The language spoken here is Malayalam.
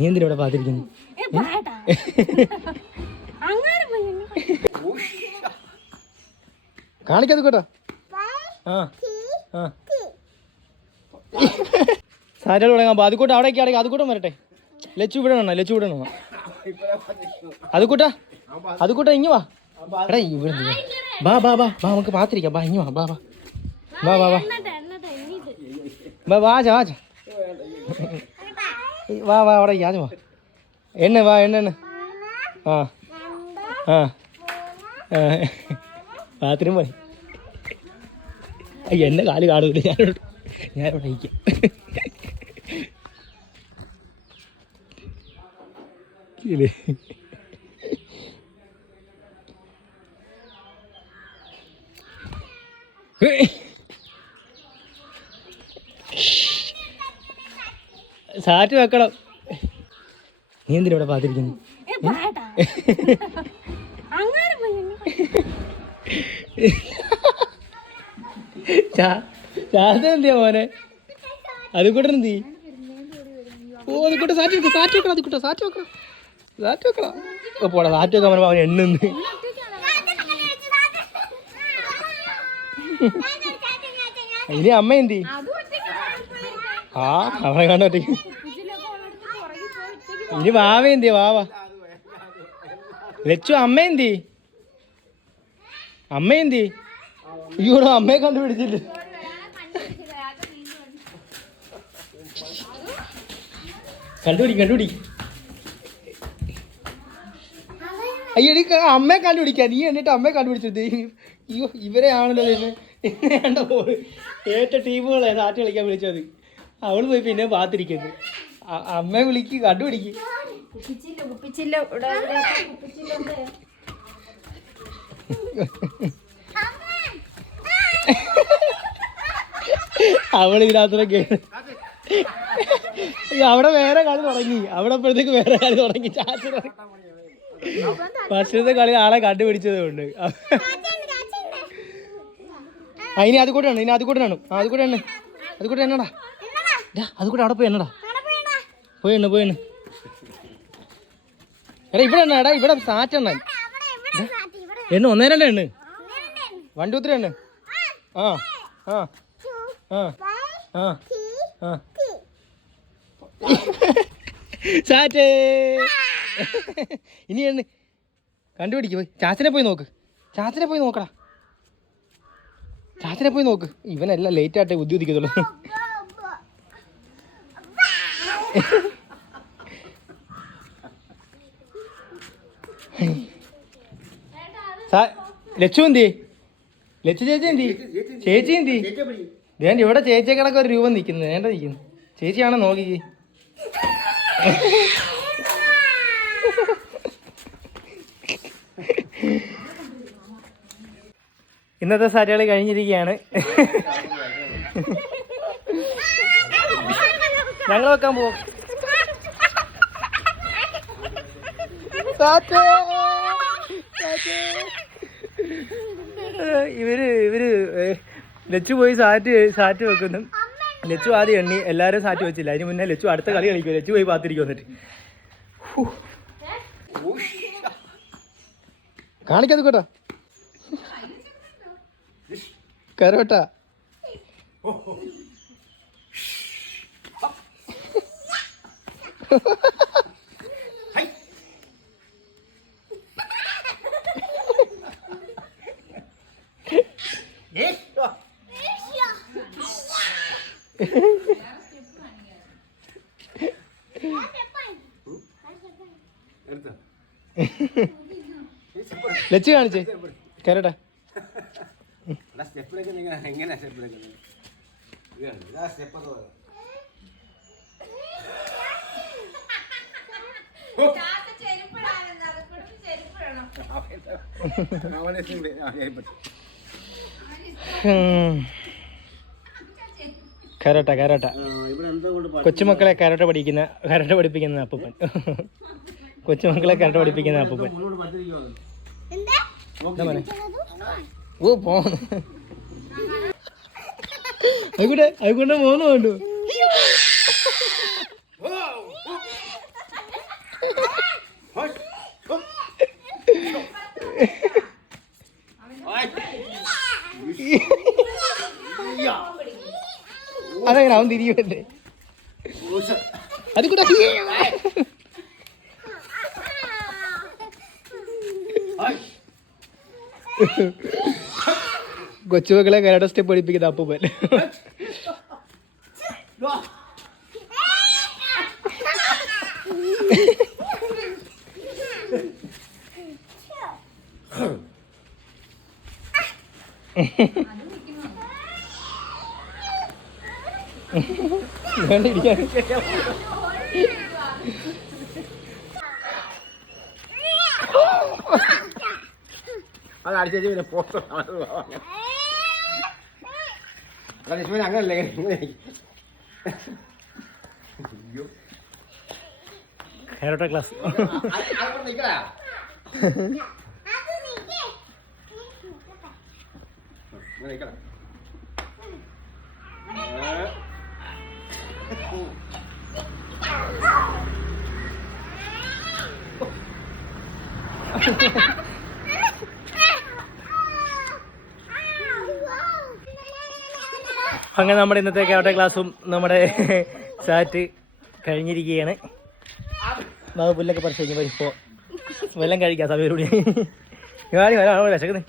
നീ എന്തിനാ ഇവിടെ പാത്തിരിക്കുന്നു എന്നെ കാണിക്കാതെ കേട്ടോ. ആ. ആ. അതുകൂട്ടം തുടങ്ങാം അപ്പോൾ അതുകൂട്ടം അവിടേക്ക് അടയ്ക്ക് അതുകൂട്ടം വരട്ടെ. ലച്ചു ഇവിടെ വേണോ ലച്ചു ഇവിടെ വേണോ അതുകൂട്ടാ അതുകൂട്ടാ ഇങ്ങ് വാ. എടാ ഇവിടെ ബാ ബാ ബാ ബാ വാ നമുക്ക് പാത്തിരിക്കാം വാ ഇങ്ങ് വാ ബാ ബാ. ബാ ബാ വാ എന്നിട്ട് വാ വാജ വാ വാ അവിടെ യാജ വാ. എണ്ണ വാ എണ്ണ എണ്ണ. ആ. ആ. ബാത്റൂം പോയി. എന്നെ കാൽ ഞാൻ ഞാനോട് ഞാനിവിടെ ഇരിക്കാം. ഇല്ലേ? സാറ്റ് വെക്കണം. നീ എന്തിനാ ഇവിടെ പാത്തിരിക്കുന്നു എന്തിയാ മോനെ? അത് കൂടെ എന്തി ഓ അത് കൂട്ട സാറ്റ് വെക്കണം സാറ്റ് വെക്കണം അത് കൂടെ സാറ്റ് വെക്കണം. സാറ്റ് വെക്കണം. ഓ പോടാ സാറ്റ് വെക്കാൻ പറഞ്ഞ അവൻ എണ്ണുന്ന്. ഇനി അമ്മ എന്തി. ആ അവളെ കണ്ട ഇനി വാവ എന്തി വാവ. ലച്ചു അമ്മ എന്തി അമ്മ എന്തി അയ്യോടോ അമ്മയെ കണ്ടുപിടിച്ചില്ല? കണ്ടുപിടി കണ്ടുപിടി. അയ്യോ നീ അമ്മയെ കണ്ടുപിടിക്കാ. നീ എന്നിട്ട് അമ്മയെ കണ്ടുപിടിച്ചു? അയ്യോ ഇവരെ ആണല്ലോ വേണ്ട ഏറ്റ ടീമുകളെ നാട്ടി കളിക്കാൻ വിളിച്ചത്. അവൾ പോയി പിന്നെ പാത്തിരിക്കുന്നത് അമ്മ അമ്മയെ വിളിക്ക് കണ്ടുപിടിക്ക്. അവൾ ഇതിനകത്തൊക്കെ അവിടെ വേറെ കളി തുടങ്ങി. അവിടെ അപ്പോഴത്തേക്ക് വേറെ കളി തുടങ്ങി. ചാച്ച ഫസ്റ്റത്തെ കളി ആളെ കണ്ടുപിടിച്ചത് കൊണ്ട് അതിനെ ഇനി അത് കൂടെ ഇനി അത് കൂടെ ആണ്. അത് കൂടെ ആണ്. അത് കൂടെ എന്നടാ അത് കൂടെ അവിടെ പോയി എന്നടാ? പോയി എണ്ണ പോയി എണ്ണ എടാ ഇവിടെ എണ്ണ എടാ ഇവിടെ സാറ്റ് എണ്ണ ഒന്നേ രണ്ടേ എണ്ണ. വൺ ടു ത്രീ എണ്ണ. ആ ആ ആ ഇനി എണ്ണ. കണ്ടുപിടിക്ക് പോയി. ചാച്ചനെ പോയി നോക്ക്. ചാച്ചനെ പോയി നോക്കടാ. ചാച്ചനെ പോയി നോക്ക്. ഇവനെല്ലാം ലേറ്റ് ആയിട്ടേ ബുദ്ധി ഉദിക്കത്തുള്ളൂ. ലച്ചു എന്തി? ലച്ചു ചേച്ചി എന്തി? ചേച്ചി എന്തി? വേണ്ട ഇവിടെ ചേച്ചിയെ കിടക്ക ഒരു രൂപം നിൽക്കുന്നു വേണ്ട നിൽക്കുന്നു. ചേച്ചിയാണോ നോക്കി? ഇന്നത്തെ സാരികളി കഴിഞ്ഞിരിക്കുകയാണ്. ഞങ്ങൾ വെക്കാൻ! സാറ്റേ! ഇവർ ഇവർ ലച്ചു പോയി സാറ്റ് സാറ്റ് വെക്കുന്നു. ലച്ചു ആദ്യം എണ്ണി എല്ലാരും സാറ്റ് വെച്ചില്ല. അതിന് മുന്നേ ലച്ചു അടുത്ത കളി കളിക്കും ലച്ചു പോയി പാത്തിരിക്കും എന്നിട്ട്. കാണിക്കാതെ കേട്ടോ. കരോട്ടാ ലച്ചു കാണിച്ചേ. കരോട്ടാ സ്റ്റെപ്പിലേക്ക് എങ്ങനെയാ സ്റ്റെപ്പിലേക്ക് ഇതാ സ്റ്റെപ്പ് കരോട്ട കരോട്ട. കൊണ്ട് കൊച്ചുമക്കളെ കരോട്ട പഠിക്കുന്ന കരോട്ട പഠിപ്പിക്കുന്ന അപ്പൂപ്പൻ. കൊച്ചുമക്കളെ കരട്ട പഠിപ്പിക്കുന്ന അപ്പൂപ്പൻ? ഓ പോന്നു അതുകൊണ്ട് അതുകൊണ്ട് പോന്നു വേണ്ടു അതെങ്ങനെ അവൻ തിരിയുമല്ലേ? അത് കൂടെ കൊച്ചുമക്കളെ കരട സ്റ്റെപ്പ് പഠിപ്പിക്കുന്ന അപ്പൂപ്പൻ. വേണ്ട അത് അടിച്ചു പിന്നെ ലക്ഷ്മൺ അങ്ങനല്ലേ? Karate class. നിൽക്കടാ. അങ്ങനെ നമ്മുടെ ഇന്നത്തെ കേട്ട ക്ലാസ്സും നമ്മുടെ ചാറ്റ് കഴിഞ്ഞിരിക്കുകയാണ്. നമുക്ക് പുല്ലൊക്കെ പറിച്ചു കഴിഞ്ഞപ്പോൾ ഇപ്പോൾ വെല്ലം കഴിക്കാം സമയം കൂടി ഞാൻ വരാം